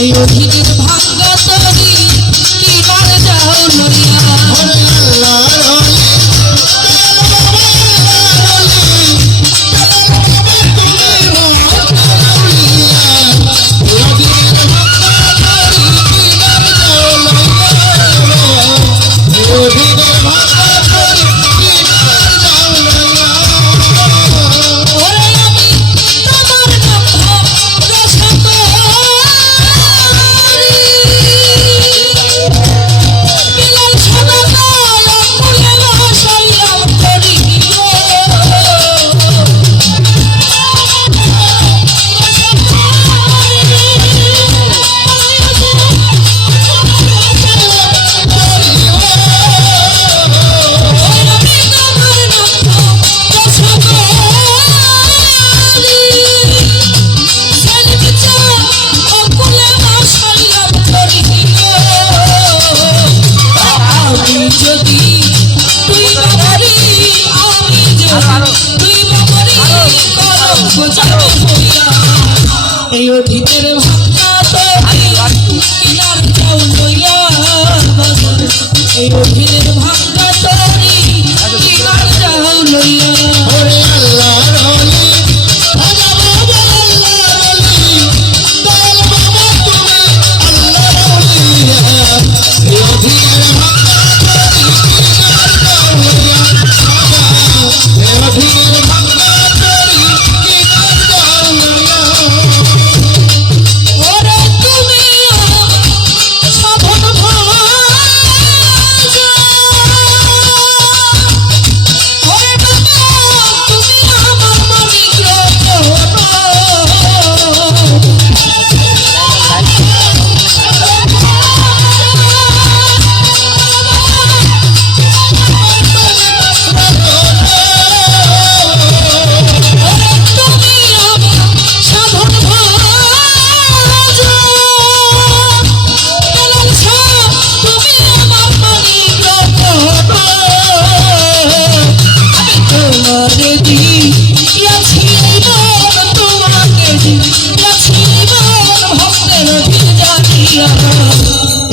এই অধীনের ভাঙ্গা তরি কিনার যাও লইয়া এই অধীনের ভাঙ্গা তরি কিনার যাও লইয়া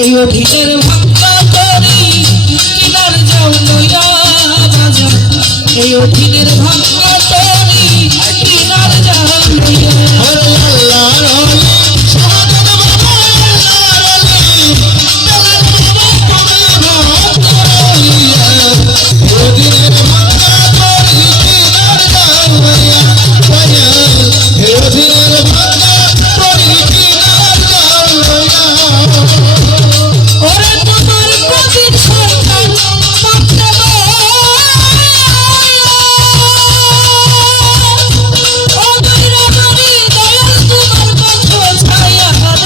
এই অধীনের ভাঙ্গা তরি কিনার যাও লইয়া এই অধীনের ভাঙ্গা তরি কিনার যাও লইয়া বাজার এই অধীনের ভাঙ্গা তরি কিনার যাও লইয়া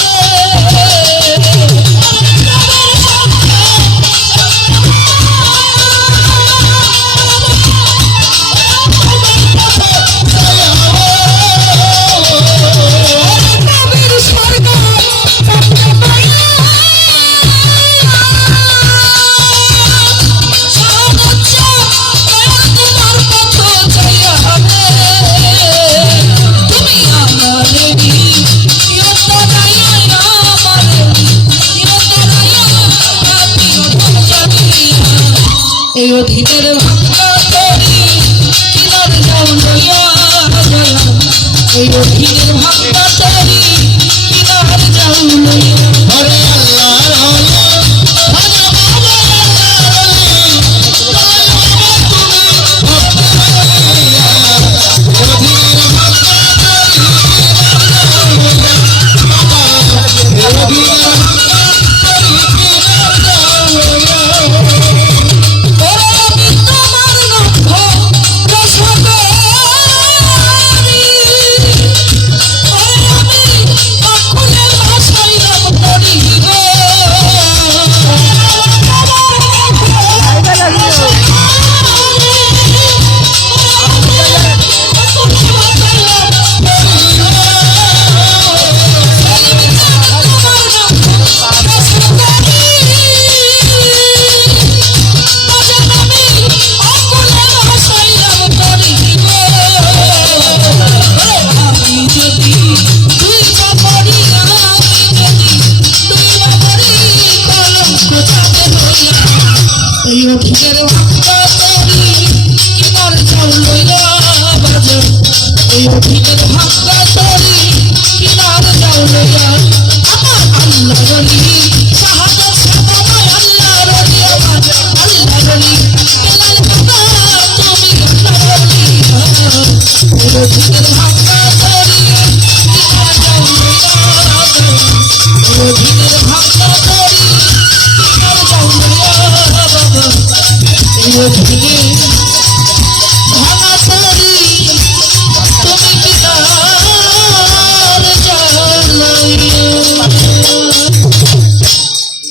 এই অধীনের ভাঙ্গা তরি কিনার যাও লইয়া এই অধীনের ভাঙ্গা তরি কিনার যাও লইয়া এই অধীনের ভাঙ্গা তরি কিনার যাও লইয়া আমার আল্লাহ রলি শাহাদাত সাদামায় আল্লাহ রলি আমার আল্লাহ রলি বেলাল বাবা তুমি আল্লাহ রলি এই অধীনের ভাঙ্গা তরি কিনার যাও লইয়া এই অধীনের ভাঙ্গা তরি কিনার যাও লইয়া বাবা এই অধীনের